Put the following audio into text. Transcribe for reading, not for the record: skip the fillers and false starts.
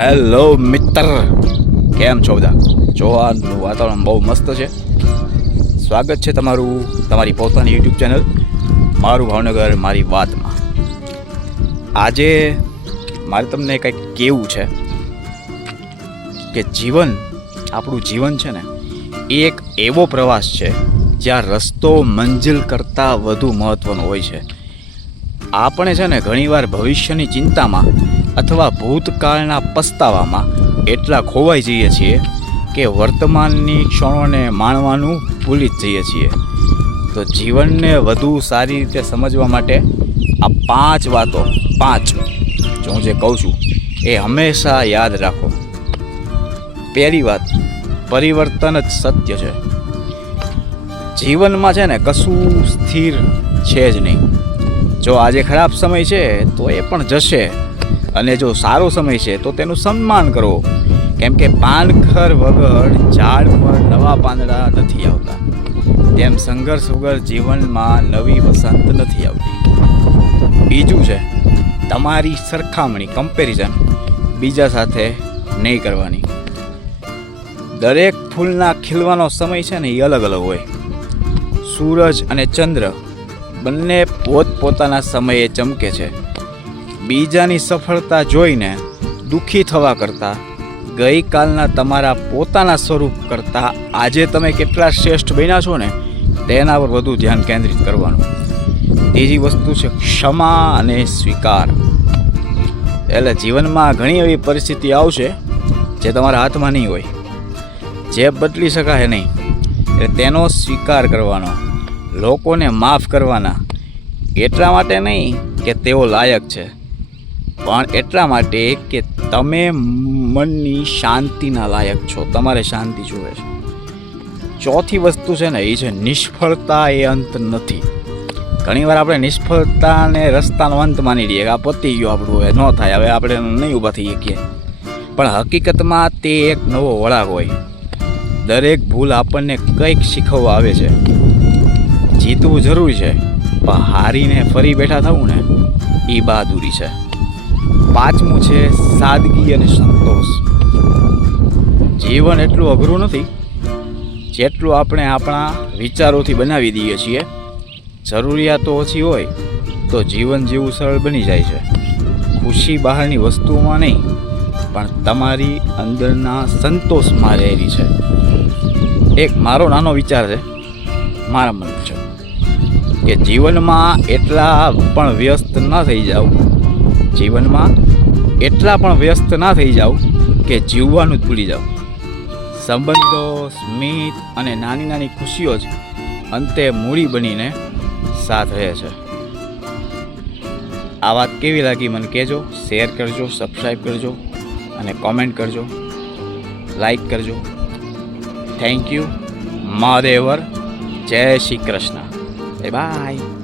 Hello મિત્ર, કેમ છો બધા? જોવાનું વાતાવરણ બહુ મસ્ત છે. સ્વાગત છે તમારું તમારી પોતાની યુટ્યુબ ચેનલ મારું ભાવનગર મારી વાતમાં. આજે મારે તમને કંઈક કહેવું છે કે આપણું જીવન છે ને એ એક એવો પ્રવાસ છે જ્યાં રસ્તો મંજિલ કરતાં વધુ મહત્ત્વનો હોય છે. આપણે છે ને ઘણીવાર ભવિષ્યની ચિંતામાં અથવા ભૂતકાળના પસ્તાવામાં એટલા ખોવાઈ જઈએ છીએ કે વર્તમાનની ક્ષણોને માણવાનું ભૂલી જ જઈએ છીએ. તો જીવનને વધુ સારી રીતે સમજવા માટે આ 5 વાતો જો હું જે કહું છું એ હંમેશા યાદ રાખો. પહેલી વાત, પરિવર્તન જ સત્ય છે. જીવનમાં છે ને કશું સ્થિર છે જ નહીં. જો આજે ખરાબ સમય છે તો એ પણ જશે, અને જો સારો સમય છે તો તેનું સન્માન કરો, કેમ કે પાનખર વગર ઝાડ પર નવા પાંદડા નથી આવતા, તેમ સંઘર્ષ વગર જીવનમાં નવી વસંત નથી આવતી. બીજું છે, તમારી સરખામણી કમ્પેરિઝન બીજા સાથે નહીં કરવાની. દરેક ફૂલના ખીલવાનો સમય છે ને એ અલગ અલગ હોય. સૂરજ અને ચંદ્ર બંને પોતપોતાના સમયે ચમકે છે. બીજાની સફળતા જોઈને દુઃખી થવા કરતાં ગઈકાલના તમારા પોતાના સ્વરૂપ કરતાં આજે તમે કેટલા શ્રેષ્ઠ બન્યા છો ને તેના પર વધુ ધ્યાન કેન્દ્રિત કરવાનું. ત્રીજી વસ્તુ છે ક્ષમા અને સ્વીકાર. એટલે જીવનમાં ઘણી એવી પરિસ્થિતિ આવશે જે તમારા હાથમાં નહીં હોય, જે બદલી શકાય નહીં, એટલે તેનો સ્વીકાર કરવાનો. લોકોને માફ કરવાના, એટલા માટે નહીં કે તેઓ લાયક છે, પણ એટલા માટે કે તમે મનની શાંતિના લાયક છો, તમારે શાંતિ જોઈએ છે. ચોથી વસ્તુ છે ને એ છે નિષ્ફળતા એ અંત નથી. ઘણીવાર આપણે નિષ્ફળતાને રસ્તાનો અંત માની લઈએ કે આ પતી ગયો, આપણું હવે ન થાય, હવે આપણે નહીં ઊભા થઈ શકીએ. પણ હકીકતમાં તે એક નવો વળાંક હોય. દરેક ભૂલ આપણને કંઈક શીખવવા આવે છે. જીતવું જરૂરી છે, પણ હારીને ફરી બેઠા થવું ને એ બહાદુરી છે. પાંચમું છે સાદગી અને સંતોષ. જીવન એટલું અઘરું નથી જેટલું આપણે આપણા વિચારોથી બનાવી દઈએ છીએ. જરૂરિયાતો ઓછી હોય તો જીવન જેવું સરળ બની જાય છે. ખુશી બહારની વસ્તુઓમાં નહીં, પણ તમારી અંદરના સંતોષમાં રહેલી છે. એક મારો નાનો વિચાર છે, મારા મન છે કે જીવનમાં એટલા પણ વ્યસ્ત ના થઈ જાવ કે જીવવાનું જ ભૂલી જાઓ. સંબંધો, સ્મિત અને નાની નાની ખુશીઓ જ અંતે મૂડી બનીને સાથ રહે છે. આ વાત કેવી લાગી મને કહેજો. શેર કરજો, સબસ્ક્રાઈબ કરજો અને કોમેન્ટ કરજો, લાઈક કરજો. Thank you. મહાદેવર. જય શ્રી કૃષ્ણ. બાય.